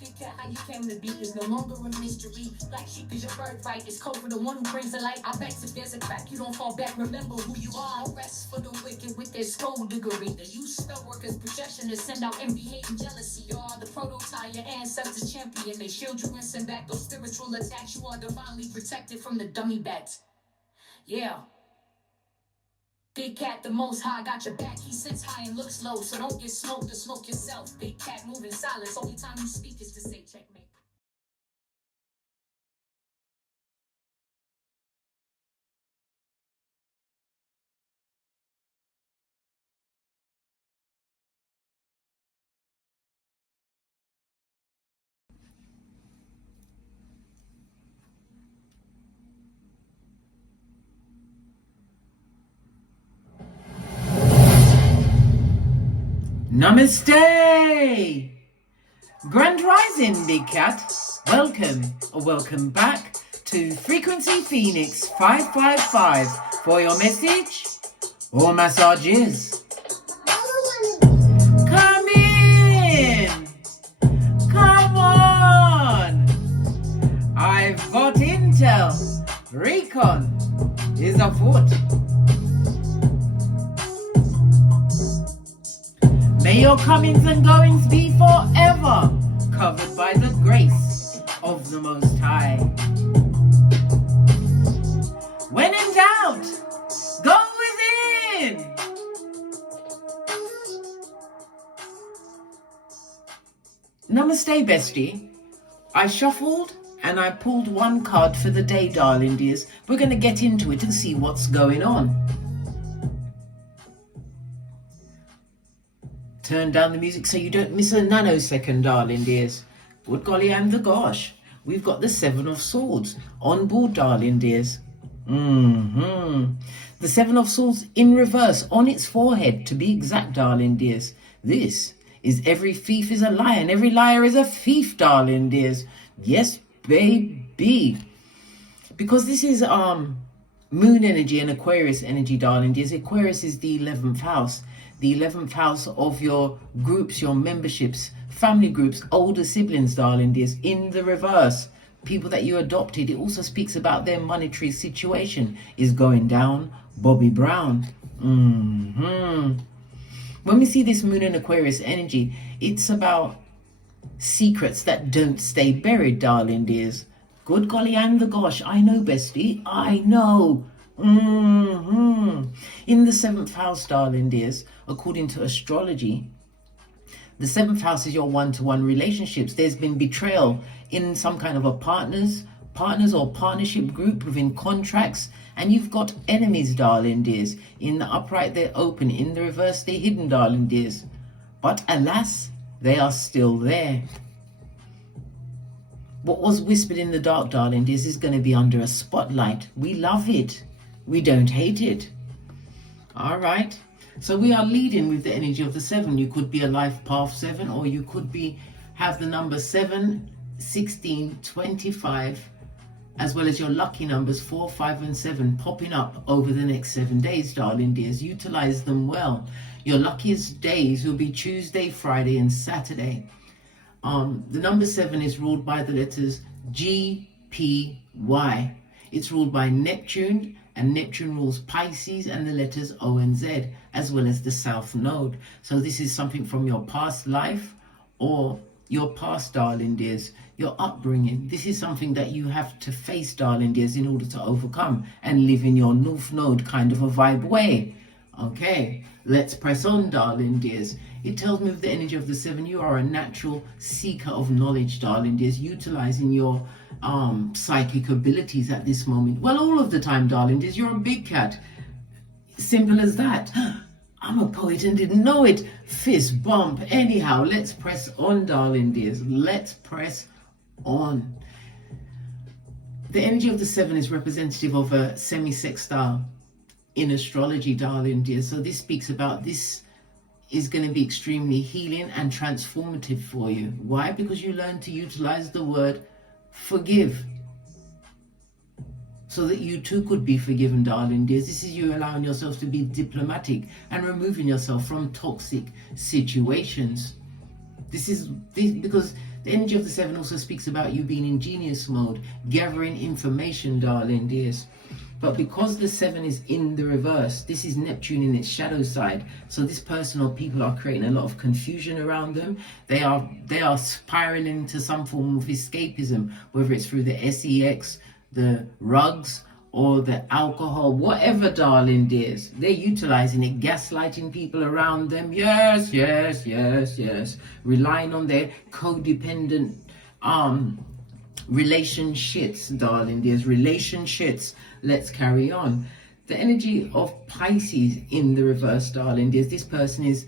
Big cat, how you came to be is no longer a mystery. Black sheep is your birthright. It's code for the one who brings the light. I bet if there's a crack, you don't fall back. Remember who you are. No rest for the wicked with their skullduggery. The use spell workers' projection to send out envy, hate, and jealousy. You are the prototype, your ancestors champion. They shield you and send back those spiritual attacks. You are divinely protected from the dummy bats. Yeah. Big cat, the most high, got your back. He sits high and looks low, so don't get smoked or smoke yourself. Big cat moving silence. Only time you speak is to say checkmate. Namaste! Grand Rising, Big Cat. Welcome back to Frequency Phoenix 555 for your message or massages. Come in! Come on! I've got intel. Recon is afoot. May your comings and goings be forever covered by the grace of the Most High. When in doubt, go within. Namaste, bestie. I shuffled and I pulled one card for the day, darling dears. We're going to get into it and see what's going on. Turn down the music so you don't miss a nanosecond, darling dears. Good golly and the gosh. We've got the Seven of Swords on board, darling dears. The Seven of Swords in reverse on its forehead, to be exact, darling dears. This is every thief is a liar and every liar is a thief, darling dears. Yes, baby. Because this is moon energy and Aquarius energy, darling dears. Aquarius is the 11th house. The 11th house of your groups, your memberships, family groups, older siblings, darling dears, in the reverse. People that you adopted. It also speaks about their monetary situation is going down. Bobby Brown. When we see this moon and Aquarius energy, it's about secrets that don't stay buried, darling dears. Good golly and the gosh, I know, bestie, I know. In the 7th house, darling dears, according to astrology, the 7th house is your one-to-one relationships. There's been betrayal in some kind of a partners or partnership group within contracts, and you've got enemies, darling dears. In the upright, they're open. In the reverse, they're hidden, darling dears. But alas, they are still there. What was whispered in the dark, darling dears, is going to be under a spotlight. We love it. We don't hate it. All right. So we are leading with the energy of the 7. You could be a life path 7, or you could have the number 7, 16, 25, as well as your lucky numbers 4, 5, and 7 popping up over the next 7 days, darling dears. Utilize them well. Your luckiest days will be Tuesday, Friday, and Saturday. The number 7 is ruled by the letters G, P, Y. It's ruled by Neptune, and Neptune rules Pisces and the letters O and Z, as well as the South Node. So this is something from your past life or your past, darling dears, your upbringing. This is something that you have to face, darling dears, in order to overcome and live in your North Node kind of a vibe way. Okay, let's press on, darling dears. It tells me with the energy of the 7, you are a natural seeker of knowledge, darling dears, utilizing your psychic abilities at this moment. Well, all of the time, darling dears, you're a big cat. Simple as that. I'm a poet and didn't know it. Fist bump. Anyhow, let's press on, darling dears. Let's press on. The energy of the 7 is representative of a semi-sextile in astrology, darling dears. So this speaks about this is going to be extremely healing and transformative for you. Why? Because you learn to utilize the word forgive, so that you too could be forgiven, darling dears. This is you allowing yourself to be diplomatic and removing yourself from toxic situations. This because The energy of the 7 also speaks about you being in genius mode, gathering information, darling dears. But because the 7 is in the reverse, this is Neptune in its shadow side. So this person or people are creating a lot of confusion around them. They are spiraling into some form of escapism, whether it's through the sex, the rugs, or the alcohol, whatever, darling dears. They're utilizing it, gaslighting people around them. Yes, yes, yes, yes. Relying on their codependent relationships, darling dears. Relationships. Let's carry on. The energy of Pisces in the reverse, darling dears. This person is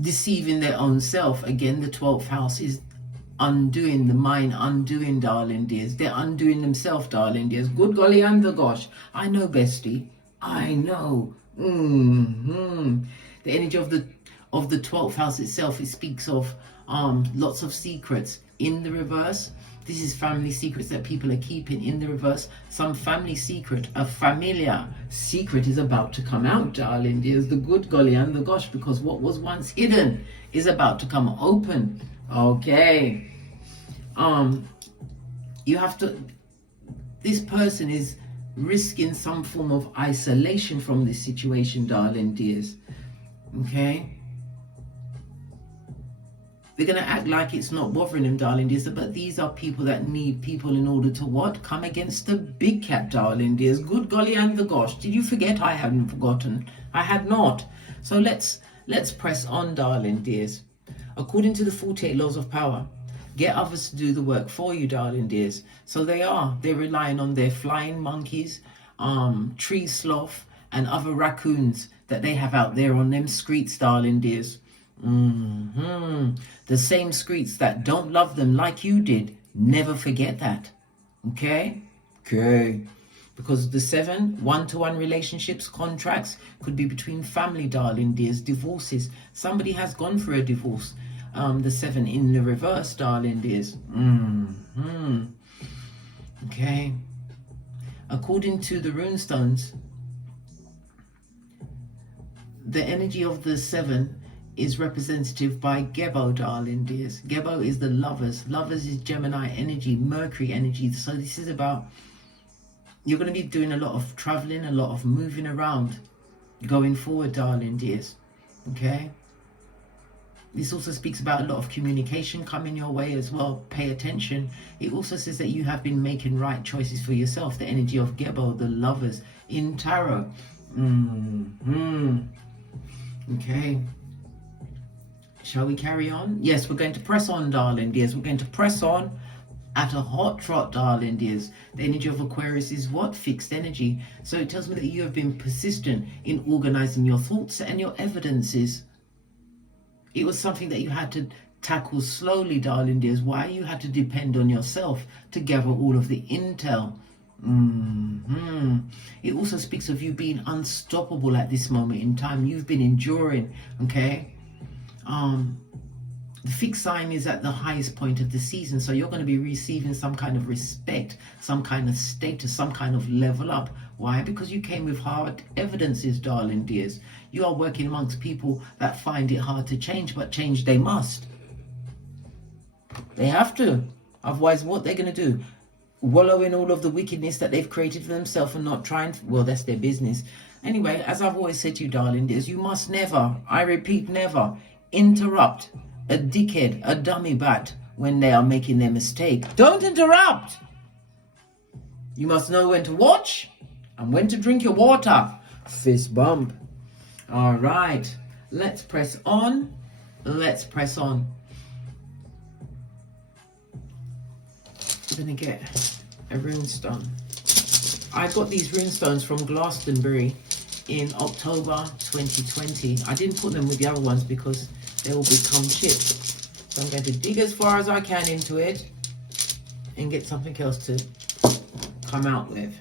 deceiving their own self. Again, the 12th house is undoing, the mind undoing, darling dears. They're undoing themselves, darling dears. Good golly and the gosh. I know, bestie. I know. The energy of the 12th house itself, it speaks of lots of secrets in the reverse. This is family secrets that people are keeping in the reverse. Some family secret, a familiar secret, is about to come out, darling dears. The good golly and the gosh, because what was once hidden is about to come open. Okay. You have to, this person is risking some form of isolation from this situation, darling dears. Okay. They're going to act like it's not bothering them, darling dears, but these are people that need people in order to what? Come against the big cat, darling dears. Good golly and the gosh. Did you forget? I hadn't forgotten. I had not. So let's press on, darling dears. According to the 48 laws of power, get others to do the work for you, darling dears. So they're relying on their flying monkeys, tree sloth, and other raccoons that they have out there on them streets, darling dears. The same streets that don't love them like you did. Never forget that. Okay? Okay. Because the 7, one-to-one relationships, contracts, could be between family, darling dears, divorces. Somebody has gone for a divorce. The 7 in the reverse, darling dears. Okay. According to the runestones, the energy of the 7 is representative by Gebo, darling dears. Gebo is the lovers. Lovers is Gemini energy, Mercury energy. So this is about, you're going to be doing a lot of traveling, a lot of moving around going forward, darling dears. Okay. This also speaks about a lot of communication coming your way as well. Pay attention. It also says that you have been making right choices for yourself. The energy of Gebo, the lovers in tarot. Okay. Shall we carry on? Yes, we're going to press on, darling dears. We're going to press on at a hot trot, darling dears. The energy of Aquarius is what? Fixed energy. So it tells me that you have been persistent in organizing your thoughts and your evidences. It was something that you had to tackle slowly, darling dears. Why? You had to depend on yourself to gather all of the intel. It also speaks of you being unstoppable at this moment in time. You've been enduring, okay? The fixed sign is at the highest point of the season, so you're going to be receiving some kind of respect, some kind of status, some kind of level up. Why? Because you came with hard evidences, darling dears. You are working amongst people that find it hard to change, but change they must. They have to. Otherwise, what they're going to do? Wallow in all of the wickedness that they've created for themselves and not trying to, well, that's their business. Anyway, as I've always said to you, darling dears, you must never, I repeat, never interrupt a dickhead, a dummy bat when they are making their mistake. Don't interrupt. You must know when to watch and when to drink your water. Fist bump. All right, let's press on. Let's press on. I'm gonna get a runestone. I got these runestones from Glastonbury in October 2020. I didn't put them with the other ones because they will become chipped. So I'm going to dig as far as I can into it and get something else to come out with.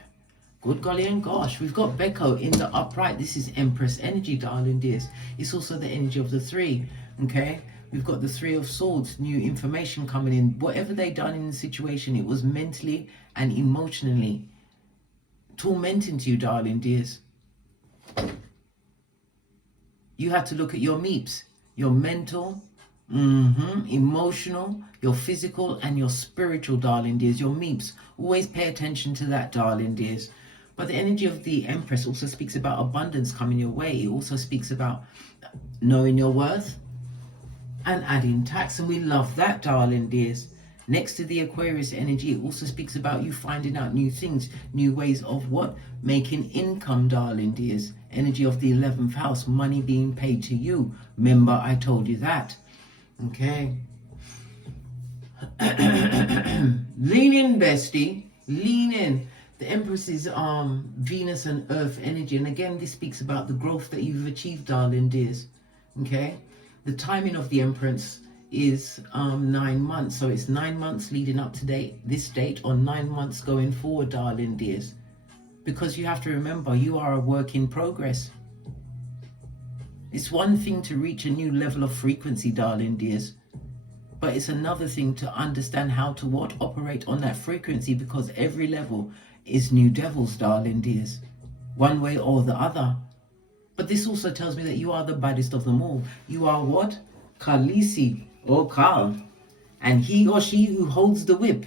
Good golly and gosh, we've got Beko in the upright. This is Empress energy, darling dears. It's also the energy of the 3, okay? We've got the 3 of Swords, new information coming in. Whatever they done in the situation, it was mentally and emotionally tormenting to you, darling dears. You have to look at your meeps, your mental, Emotional, your physical, and your spiritual, darling dears. Your meeps. Always pay attention to that, darling dears. But the energy of the Empress also speaks about abundance coming your way. It also speaks about knowing your worth and adding tax. And we love that, darling dears. Next to the Aquarius energy, it also speaks about you finding out new things, new ways of what? Making income, darling dears. Energy of the 11th house, money being paid to you. Remember, I told you that. Okay. Lean in, bestie. Lean in. The Empress is Venus and Earth energy. And again, this speaks about the growth that you've achieved, darling dears. Okay. The timing of the Empress is 9 months. So it's 9 months leading up to this date, or 9 months going forward, darling dears. Because you have to remember, you are a work in progress. It's one thing to reach a new level of frequency, darling dears. But it's another thing to understand how to operate on that frequency, because every level is new devils, darling dears. One way or the other. But this also tells me that you are the baddest of them all. You are what? Khaleesi, or Khal. And he or she who holds the whip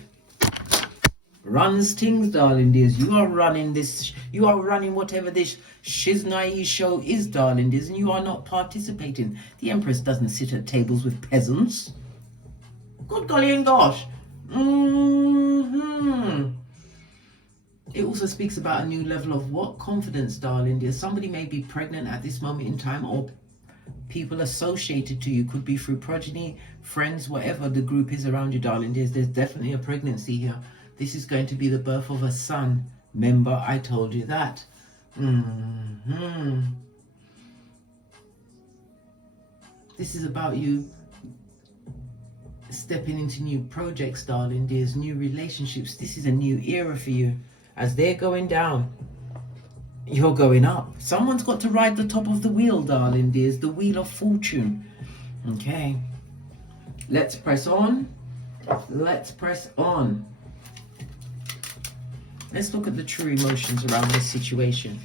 runs things, darling dears. You are running this. You are running whatever this Shiznai show is, darling dears. And you are not participating. The Empress doesn't sit at tables with peasants. Good golly and gosh. It also speaks about a new level of what? Confidence, darling dear. Somebody may be pregnant at this moment in time, or people associated to you. Could be through progeny, friends, whatever the group is around you, darling dears. There's definitely a pregnancy here. This is going to be the birth of a son. Remember, I told you that. This is about you stepping into new projects, darling dears, new relationships. This is a new era for you. As they're going down, you're going up. Someone's got to ride the top of the wheel, darling dears, the wheel of fortune. Okay. Let's press on. Let's press on. Let's look at the true emotions around this situation.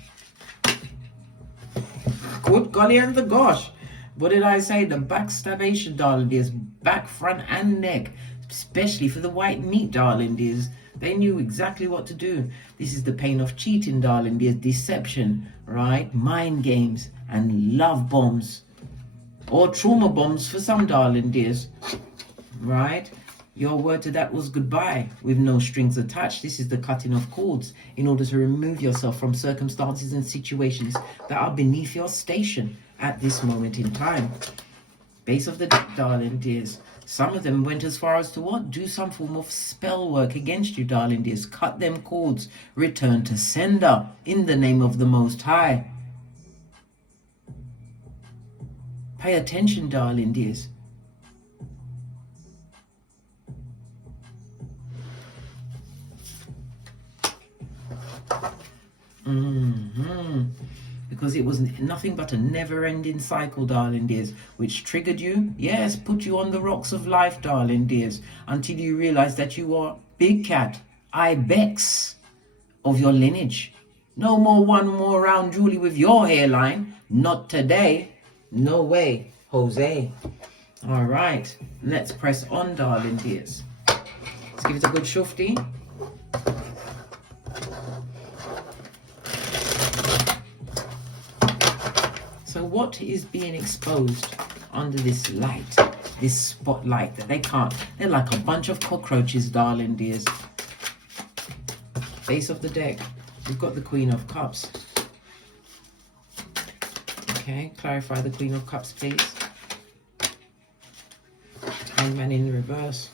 Good golly and the gosh. What did I say? The backstabation, darling dears. Back, front and neck. Especially for the white meat, darling dears. They knew exactly what to do. This is the pain of cheating, darling dears. Deception, right? Mind games and love bombs. Or trauma bombs for some, darling dears. Right? Your word to that was goodbye, with no strings attached. This is the cutting of cords in order to remove yourself from circumstances and situations that are beneath your station at this moment in time. Base of the deck, darling dears. Some of them went as far as to what? Do some form of spell work against you, darling dears. Cut them cords. Return to sender in the name of the Most High. Pay attention, darling dears. Because it was nothing but a never-ending cycle, darling dears, which triggered you, yes, put you on the rocks of life, darling dears, until you realize that you are big cat, ibex of your lineage. No more one more round Julie with your hairline. Not today. No way, Jose. All right, let's press on, darling dears. Let's give it a good shufti. So what is being exposed under this light, this spotlight that they can't? They're like a bunch of cockroaches, darling dears. Base of the deck, we've got the Queen of Cups. Okay, clarify the Queen of Cups, please. Hangman in reverse.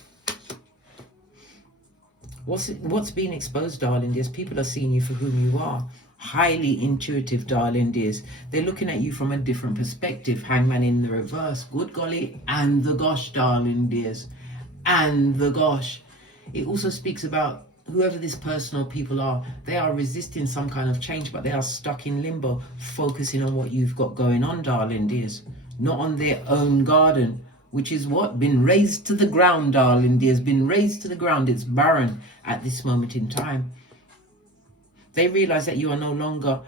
What's being exposed, darling dears? People are seeing you for whom you are. Highly intuitive, darling dears. They're looking at you from a different perspective. Hangman in the reverse. Good golly and the gosh, darling dears. And the gosh. It also speaks about whoever this person or people are. They are resisting some kind of change, but they are stuck in limbo, focusing on what you've got going on, darling dears. Not on their own garden, which is what? Been razed to the ground, darling dears. Been razed to the ground. It's barren at this moment in time. They realize that you are no longer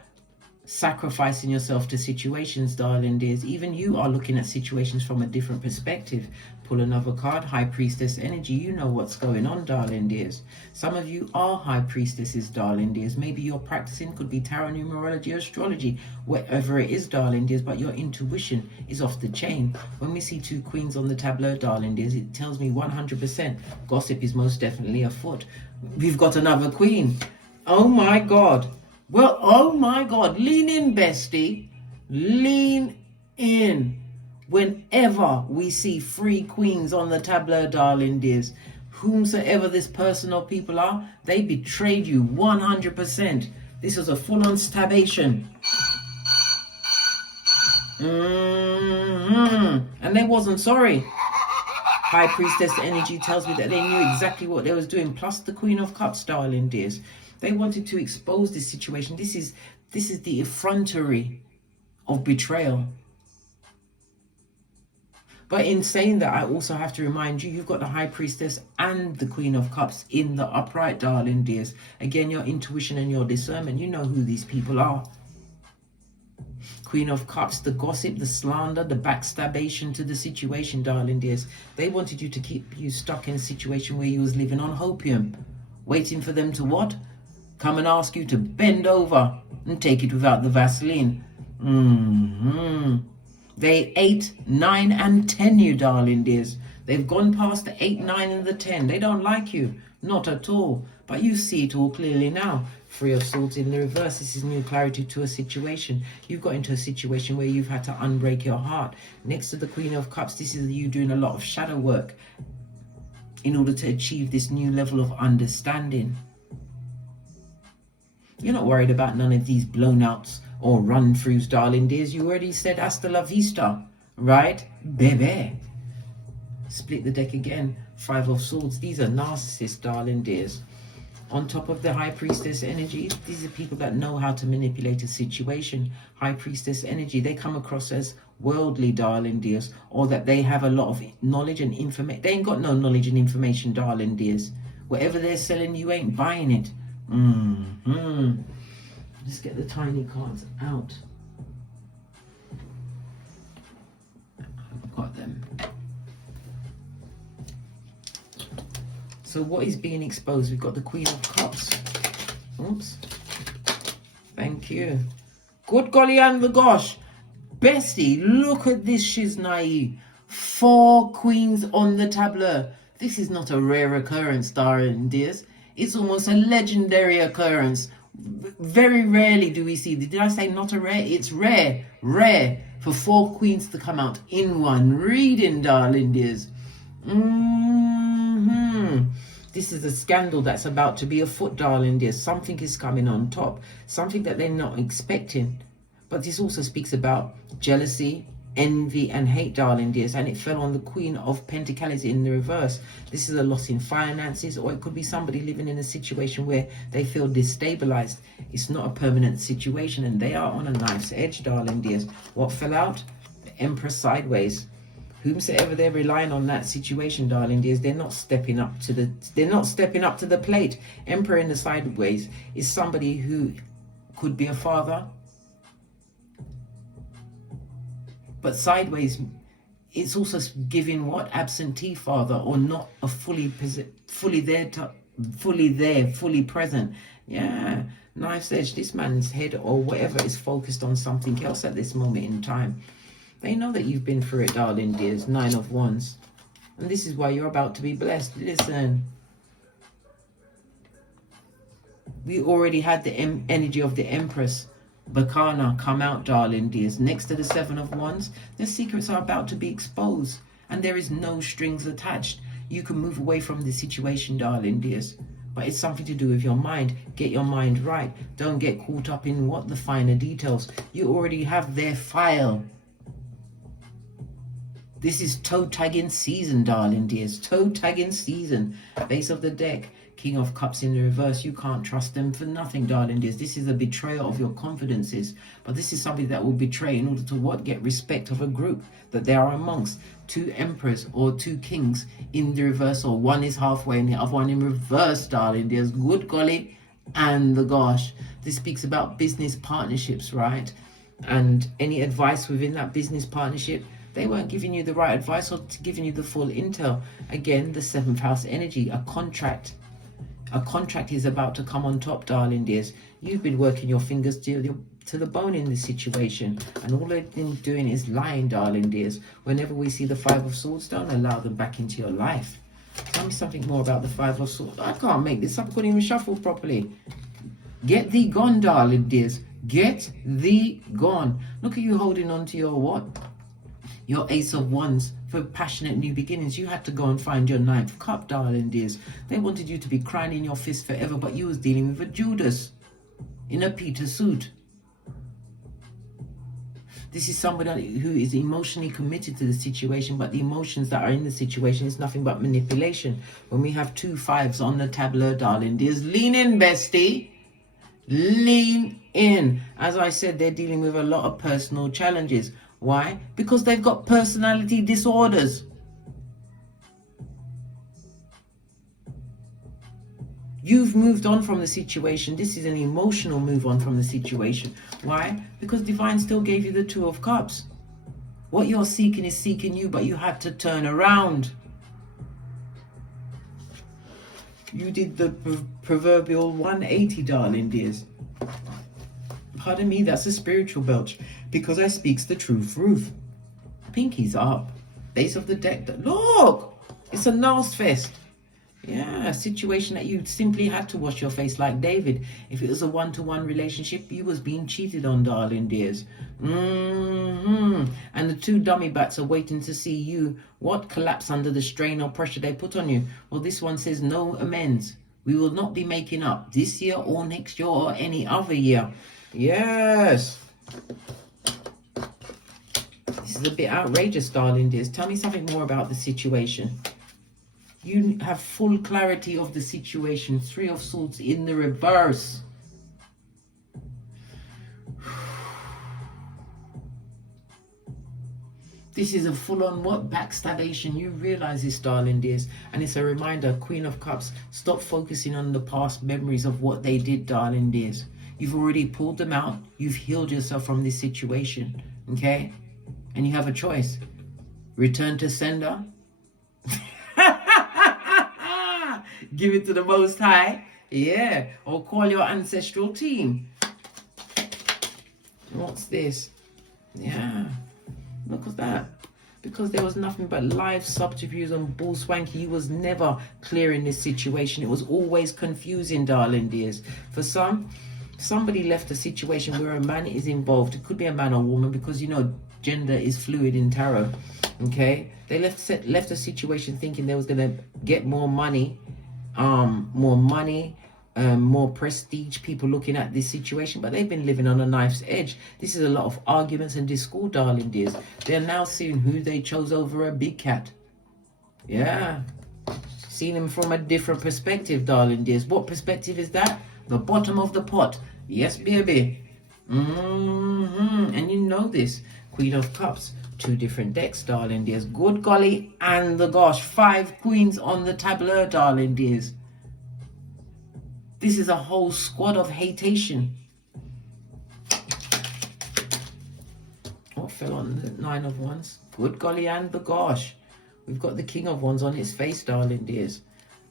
sacrificing yourself to situations, darling dears. Even you are looking at situations from a different perspective. Pull another card, High Priestess energy. You know what's going on, darling dears. Some of you are High Priestesses, darling dears. Maybe you're practicing, could be tarot, numerology, astrology, whatever it is, darling dears, but your intuition is off the chain. When we see 2 queens on the tableau, darling dears, it tells me 100% gossip is most definitely afoot. We've got another queen. Oh my God. Well, oh my God, lean in, bestie. Lean in. Whenever we see 3 queens on the tableau, darling dears, whomsoever this person or people are, they betrayed you 100%. This was a full-on stabation. And they wasn't sorry. High Priestess energy tells me that they knew exactly what they was doing. Plus the Queen of Cups, darling dears. They wanted to expose this situation. This is the effrontery of betrayal. But in saying that, I also have to remind you, you've got the High Priestess and the Queen of Cups in the upright, darling dears. Again, your intuition and your discernment. You know who these people are. Queen of Cups, the gossip, the slander, the backstabation to the situation, darling dears. They wanted you to keep you stuck in a situation where you was living on hopium. Waiting for them to what? Come and ask you to bend over and take it without the Vaseline. They 8, 9, and 10 you, darling dears. They've gone past the 8, 9, and the 10. They don't like you. Not at all. But you see it all clearly now. 3 of Swords in the reverse. This is new clarity to a situation. You've got into a situation where you've had to unbreak your heart. Next to the Queen of Cups, this is you doing a lot of shadow work in order to achieve this new level of understanding. You're not worried about none of these blown outs or run-throughs, darling dears. You already said hasta la vista, right? Bebe. Split the deck again. 5 of Swords. These are narcissists, darling dears. On top of the High Priestess energy, these are people that know how to manipulate a situation. High Priestess energy, they come across as worldly, darling dears, or that they have a lot of knowledge and information. They ain't got no knowledge and information, darling dears. Whatever they're selling, you ain't buying it. Let's get the tiny cards out. I've got them. So what is being exposed? We've got the Queen of Cups. Oops. Thank you. Good golly and the gosh. Bestie, look at this shiznai. 4 queens on the tableau. This is not a rare occurrence, darling dears. It's almost a legendary occurrence. Very rarely do we see. Did I say not a rare? It's rare. Rare for 4 queens to come out in one reading, darling dears. This is a scandal that's about to be afoot, darling dears. Something is coming on top. Something that they're not expecting. But this also speaks about jealousy, envy, and hate, darling dears. And it fell on the Queen of Pentacles in the reverse. This is a loss in finances, or it could be somebody living in a situation where they feel destabilized. It's not a permanent situation, and they are on a knife's edge, darling dears. What fell out? The Empress sideways. Whomsoever they're relying on that situation, darling dears, they're not stepping up to the plate. Emperor in the sideways is somebody who could be a father, but sideways, it's also giving what? Absentee father, or not a fully present. Yeah, knife's edge. This man's head or whatever is focused on something else at this moment in time. They know that you've been through it, darling dears. 9 of Wands. And this is why you're about to be blessed. Listen. We already had the energy of the Empress, Bacana, come out, darling dears. Next to the 7 of Wands, the secrets are about to be exposed. And there is no strings attached. You can move away from the situation, darling dears. But it's something to do with your mind. Get your mind right. Don't get caught up in what the finer details. You already have their file. This is toe tagging season, darling dears. Toe tagging season. Base of the deck. King of Cups in the reverse. You can't trust them for nothing, darling dears. This is a betrayal of your confidences. But this is somebody that will betray in order to what? Get respect of a group that they are amongst. 2 emperors or 2 kings in the reverse, or one is halfway and the other one in reverse, darling dears. Good golly and the gosh. This speaks about business partnerships, right? And any advice within that business partnership, they weren't giving you the right advice or giving you the full intel. Again, the 7th house energy, a contract is about to come on top, darling dears. You've been working your fingers to the bone in this situation, and all they've been doing is lying, darling dears. Whenever we see the 5 of Swords, don't allow them back into your life. Tell me something more about the 5 of Swords. I can't make this up. I couldn't even shuffle properly. Get thee gone, darling dears. Get thee gone. Look at you holding on to your what? Your Ace of Wands for passionate new beginnings. You had to go and find your 9th cup, darling dears. They wanted you to be crying in your fist forever, but you was dealing with a Judas in a Peter suit. This is somebody who is emotionally committed to the situation, but the emotions that are in the situation is nothing but manipulation. When we have 2 5s on the tableau, darling dears, lean in, bestie. Lean in. As I said, they're dealing with a lot of personal challenges. Why? Because they've got personality disorders. You've moved on from the situation. This is an emotional move on from the situation. Why? Because Divine still gave you the 2 of Cups. What you're seeking is seeking you, but you had to turn around. You did the proverbial 180, darling dears. Pardon me, that's a spiritual belch, because I speaks the truth. Ruth. Pinkies up. Base of the deck. Look! It's a nasty fest. Yeah, a situation that you simply had to wash your face like David. If it was a one-to-one relationship, you was being cheated on, darling dears. And the 2 dummy bats are waiting to see you, what, collapse under the strain or pressure they put on you. Well, this one says no amends. We will not be making up this year or next year or any other year. Yes. This is a bit outrageous, darling dears. Tell me something more about the situation. You have full clarity of the situation. 3 of Swords in the reverse. This is a full-on what? Backstabbation. You realize this, darling dears. And it's a reminder, Queen of Cups, stop focusing on the past memories of what they did, darling dears. You've already pulled them out. You've healed yourself from this situation. Okay? And you have a choice. Return to sender. Give it to the Most High. Yeah. Or call your ancestral team. What's this? Yeah. Look at that. Because there was nothing but live subterfuge and bull swanky. You was never clear in this situation. It was always confusing, darling dears. For some, somebody left a situation where a man is involved. It could be a man or woman, because you know gender is fluid in tarot. Okay? They left a situation thinking they was going to get more money, more prestige, people looking at this situation, but they've been living on a knife's edge. This is a lot of arguments and discord, darling dears. They're now seeing who they chose over a big cat. Yeah. Seeing them from a different perspective, darling dears. What perspective is that? The bottom of the pot. Yes, baby. And you know this. Queen of Cups. 2 different decks, darling dears. Good golly and the gosh. 5 queens on the tableau, darling dears. This is a whole squad of hatation. What fell on the 9 of Wands? Good golly and the gosh. We've got the King of Wands on his face, darling dears.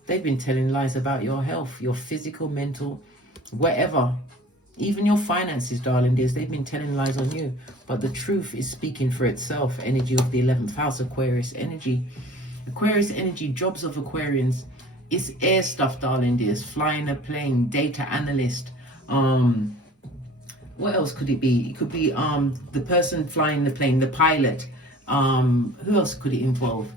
They've been telling lies about your health, your physical, mental, whatever. Even your finances, darling dears, they've been telling lies on you. But the truth is speaking for itself. Energy of the 11th house, Aquarius energy. Aquarius energy, jobs of Aquarians. It's air stuff, darling dears. Flying a plane, data analyst. What else could it be? It could be the person flying the plane, the pilot. Who else could it involve?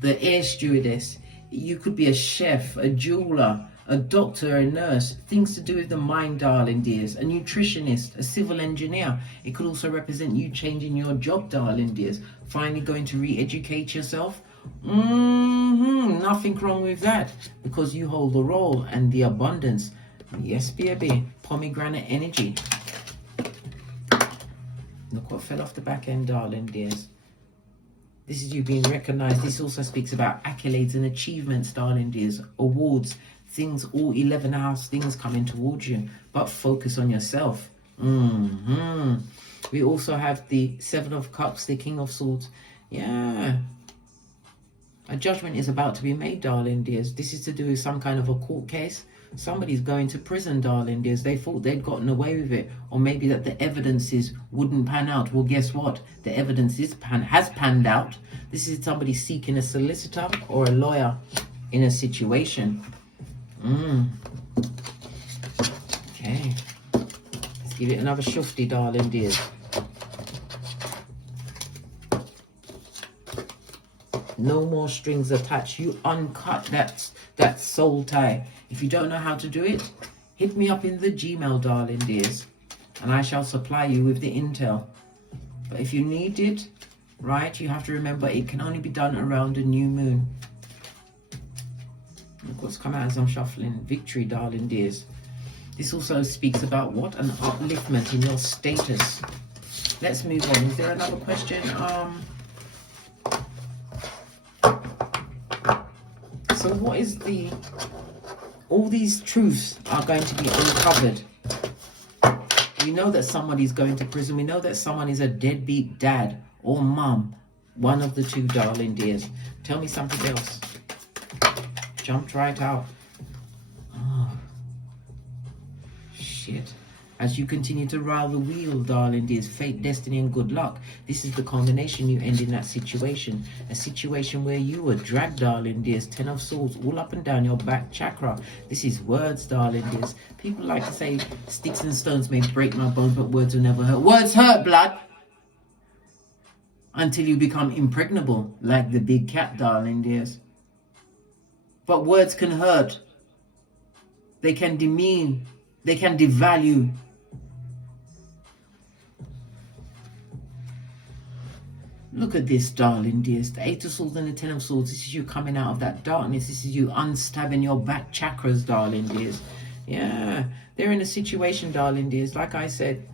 The air stewardess. You could be a chef, a jeweler, a doctor, a nurse, things to do with the mind, darling dears, a nutritionist, a civil engineer. It could also represent you changing your job, darling dears, finally going to re-educate yourself. Nothing wrong with that, because you hold the role and the abundance. Yes, baby. Pomegranate energy. Look what fell off the back end, darling dears. This is you being recognized. This also speaks about accolades and achievements, darling dears. Awards, things, all 11 house things coming towards you, but focus on yourself. We also have the Seven of Cups, the King of Swords. Yeah. A judgment is about to be made, darling dears. This is to do with some kind of a court case. Somebody's going to prison, darling dears. They thought they'd gotten away with it, or maybe that the evidences wouldn't pan out. Well, guess what? The evidence has panned out. This is somebody seeking a solicitor or a lawyer in a situation. Okay. Let's give it another shufty, darling dears. No more strings attached. You uncut that soul tie. If you don't know how to do it, hit me up in the Gmail, darling dears, and I shall supply you with the intel. But if you need it, right, you have to remember it can only be done around a new moon. Look what's come out as I'm shuffling. Victory, darling dears. This also speaks about what? An upliftment in your status. Let's move on. Is there another question? So what is all these truths are going to be uncovered. We know that somebody's going to prison. We know that someone is a deadbeat dad or mum. One of the two, darling dears. Tell me something else. Jumped right out. Oh, shit. As you continue to roll the wheel, darling dears, fate, destiny, and good luck. This is the combination you end in that situation. A situation where you were dragged, darling dears. 10 of Swords, all up and down your back chakra. This is words, darling dears. People like to say, sticks and stones may break my bones, but words will never hurt. Words hurt, blood. Until you become impregnable, like the big cat, darling dears. But words can hurt. They can demean. They can devalue. Look at this, darling dears. The 8 of Swords and the 10 of Swords. This is you coming out of that darkness. This is you unstabbing your back chakras, darling dears. Yeah. They're in a situation, darling dears. Like I said,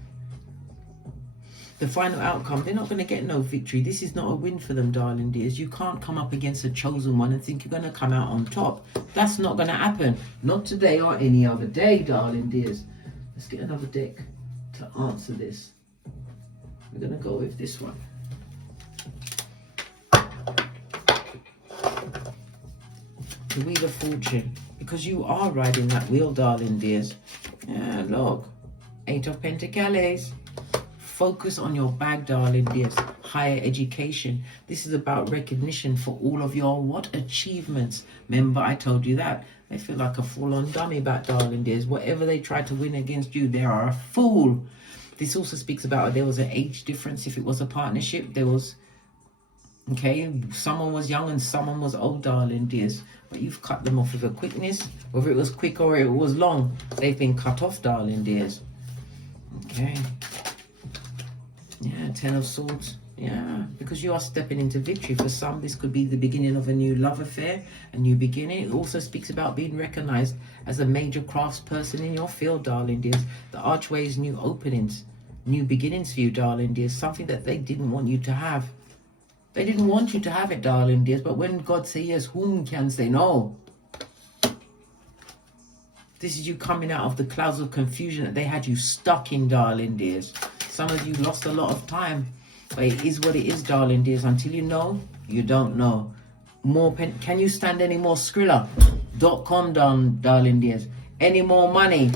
the final outcome, they're not going to get no victory. This is not a win for them, darling dears. You can't come up against a chosen one and think you're going to come out on top. That's not going to happen. Not today or any other day, darling dears. Let's get another deck to answer this. We're going to go with this one. The Wheel of Fortune. Because you are riding that wheel, darling dears. Yeah, look. 8 of Pentacles. Focus on your bag, darling dears. Higher education. This is about recognition for all of your what? Achievements. Remember, I told you that. They feel like a full-on dummy back, darling dears. Whatever they try to win against you, they are a fool. This also speaks about there was an age difference. If it was a partnership, there was, okay, someone was young and someone was old, darling dears. But you've cut them off with a quickness. Whether it was quick or it was long, they've been cut off, darling dears. Okay. Yeah, 10 of Swords. Yeah, because you are stepping into victory. For some, this could be the beginning of a new love affair, a new beginning. It also speaks about being recognized as a major craftsperson in your field, darling dears. The archways, new openings, new beginnings for you, darling dears. Something that they didn't want you to have. They didn't want you to have it, darling dears. But when God says yes, whom can say no? This is you coming out of the clouds of confusion that they had you stuck in, darling dears. Some of you lost a lot of time, but it is what it is, darling dears. Until you know, you don't know. Can you stand any more Skrilla.com, darling dears? Any more money?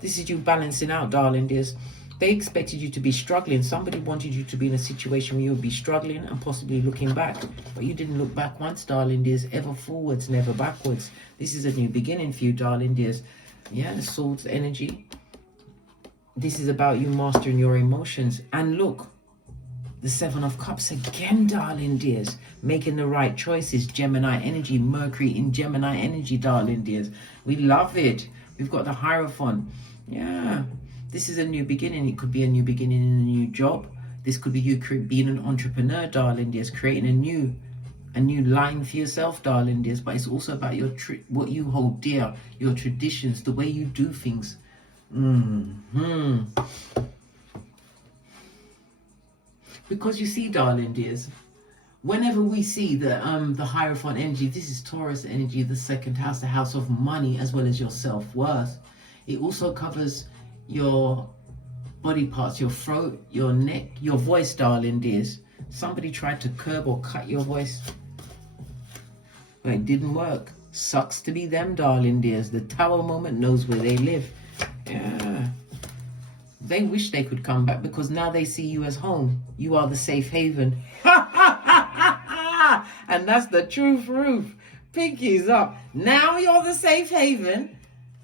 This is you balancing out, darling dears. They expected you to be struggling. Somebody wanted you to be in a situation where you would be struggling and possibly looking back. But you didn't look back once, darling dears. Ever forwards, never backwards. This is a new beginning for you, darling dears. Yeah, the Swords energy. This is about you mastering your emotions. And look, the 7 of Cups again, darling dears. Making the right choices. Gemini energy. Mercury in Gemini energy, darling dears. We love it. We've got the Hierophant. Yeah. This is a new beginning. It could be a new beginning in a new job. This could be you being an entrepreneur, darling dears. Creating a new line for yourself, darling dears. But it's also about your what you hold dear. Your traditions. The way you do things. Because you see, darling dears, whenever we see the Hierophant energy, this is Taurus energy, the second house, the house of money, as well as your self-worth. It also covers your body parts, your throat, your neck, your voice, darling dears. Somebody tried to curb or cut your voice, but it didn't work. Sucks to be them, darling dears. The Tower moment knows where they live. Yeah. They wish they could come back because now they see you as home. You are the safe haven. And that's the truth, Ruth. Pinkies up. Now you're the safe haven.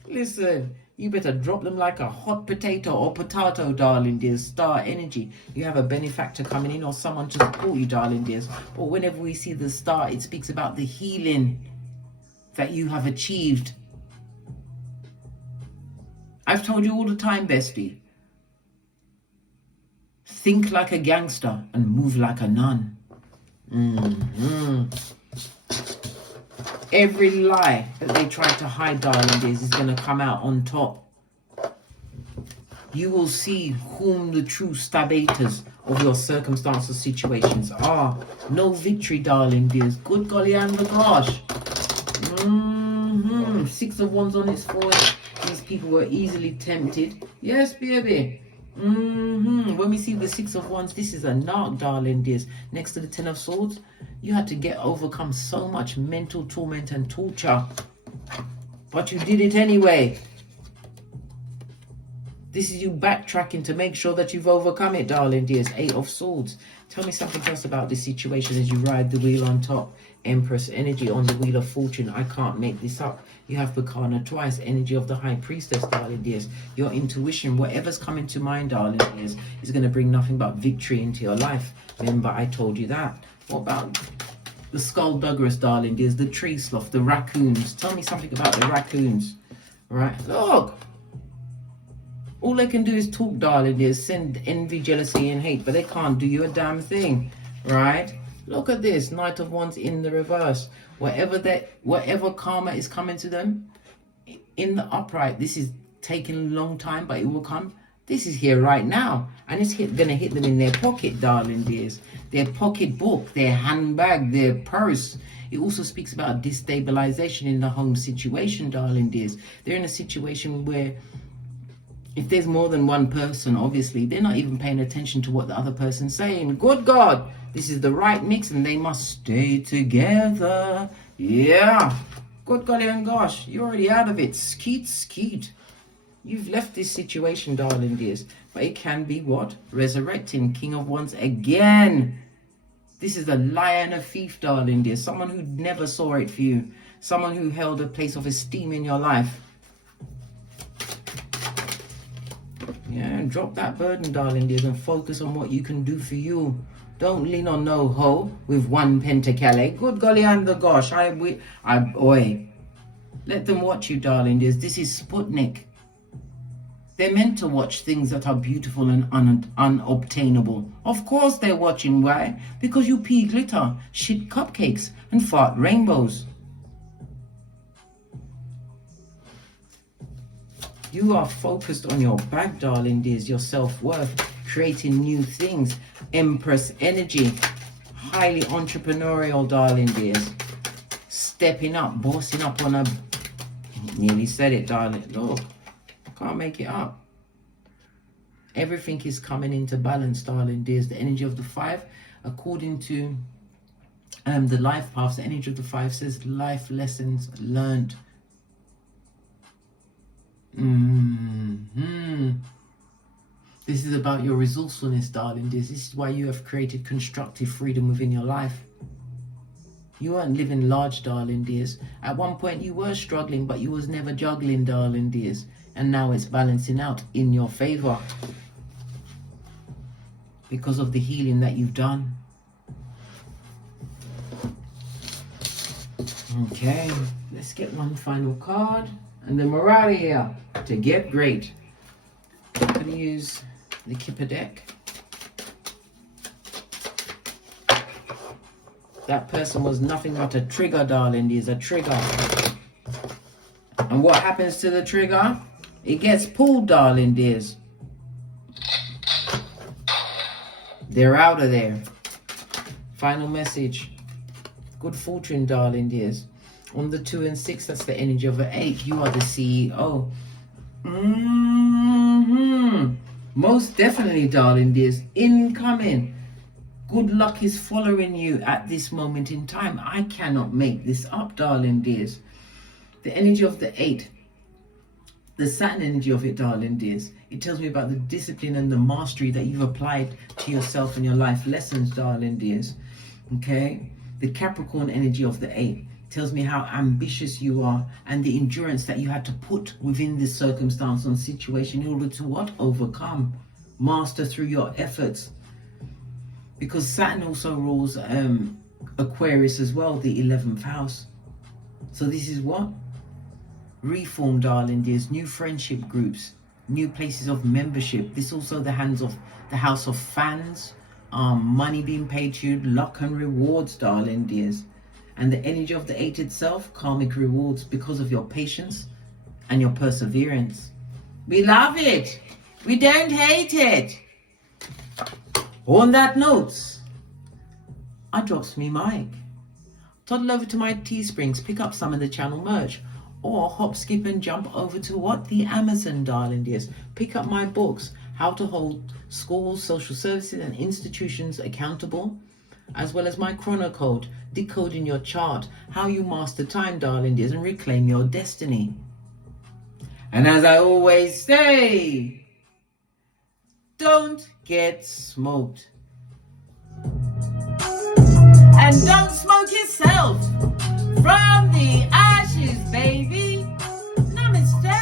Listen, you better drop them like a hot potato or potato, darling dears. Star energy. You have a benefactor coming in or someone to support you, darling dears. But whenever we see the star, it speaks about the healing that you have achieved. I've told you all the time, bestie. Think like a gangster and move like a nun. Every lie that they tried to hide, darling dears, is going to come out on top. You will see whom the true stabaters of your circumstances, situations are. No victory, darling dears. Good golly and the gosh. 6 of Wands on its forehead. These people were easily tempted. Yes, baby. When we see the 6 of Wands, this is a narc, darling dears. Next to the 10 of Swords, you had to overcome so much mental torment and torture, but you did it anyway. This is you backtracking to make sure that you've overcome it, darling dears. 8 of Swords. Tell me something else about this situation as you ride the wheel on top. Empress energy on the Wheel of Fortune. I can't make this up. You have Bacana twice. Energy of the High Priestess, darling dears. Your intuition, whatever's coming to mind, darling dears, is going to bring nothing but victory into your life. Remember, I told you that. What about the Skullduggeress, darling dears? The Tree Sloth, the raccoons. Tell me something about the raccoons. Right? Look. All they can do is talk, darling dears. Send envy, jealousy, and hate. But they can't do you a damn thing. Right? Look at this, Knight of Wands in the reverse. Whatever karma is coming to them in the upright, this is taking a long time, but it will come. This is here right now, and it's gonna hit them in their pocket, darling dears. Their pocketbook, their handbag, their purse. It also speaks about destabilization in the home situation, darling dears. They're in a situation where if there's more than one person, obviously, they're not even paying attention to what the other person's saying. Good God, this is the right mix and they must stay together. Yeah. Good golly and gosh, you're already out of it. Skeet, skeet. You've left this situation, darling dears. But it can be what? Resurrecting. King of Wands again. This is a liar and a thief, darling dears. Someone who never saw it for you. Someone who held a place of esteem in your life. Yeah, drop that burden, darling dears, and focus on what you can do for you. Don't lean on no hoe with one pentacale. Good golly and the gosh. Boy. Let them watch you, darling dears. This is Sputnik. They're meant to watch things that are beautiful and unobtainable. Of course they're watching. Why? Because you pee glitter, shit cupcakes, and fart rainbows. You are focused on your back, darling dears, your self-worth, creating new things. Empress energy, highly entrepreneurial, darling dears. Stepping up, bossing up on a... Nearly said it, darling. Look, can't make it up. Everything is coming into balance, darling dears. The energy of the 5, according to the life paths, the energy of the 5 says life lessons learned. This is about your resourcefulness, darling dears. This is why you have created constructive freedom within your life. You weren't living large, darling dears. At one point you were struggling, but you was never juggling, darling dears. And now it's balancing out in your favor because of the healing that you've done. Okay, let's get one final card. And then we're out of here to get great. I'm going to use the Kipper deck. That person was nothing but a trigger, darling. There's a trigger. And what happens to the trigger? It gets pulled, darling dears. They're out of there. Final message. Good fortune, darling dears. On the 2 and 6, that's the energy of an 8. You are the CEO. Most definitely, darling dears. Incoming. Good luck is following you at this moment in time. I cannot make this up, darling dears. The energy of the 8. The Saturn energy of it, darling dears. It tells me about the discipline and the mastery that you've applied to yourself and your life lessons, darling dears. Okay? The Capricorn energy of the 8 tells me how ambitious you are and the endurance that you had to put within this circumstance and situation in order to what? Overcome. Master through your efforts. Because Saturn also rules Aquarius as well, the 11th house. So this is what? Reform, darling dears. New friendship groups. New places of membership. This also the house of fans. Money being paid to you. Luck and rewards, darling dears. And the energy of the 8 itself, karmic rewards because of your patience and your perseverance. We love it. We don't hate it. On that note, I drops me mic. Toddle over to my Teesprings, pick up some of the channel merch. Or hop, skip and jump over to what? The Amazon, darling dears. Pick up my books, How to Hold Schools, Social Services and Institutions Accountable. As well as my chrono code, decoding your chart, how you master time, darling dears, and reclaim your destiny. And as I always say, don't get smoked. And don't smoke yourself from the ashes, baby. Namaste.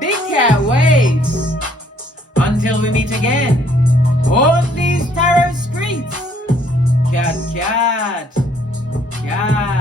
Big cat waves. Until we meet again on these tarot streets. Cat, cat, cat.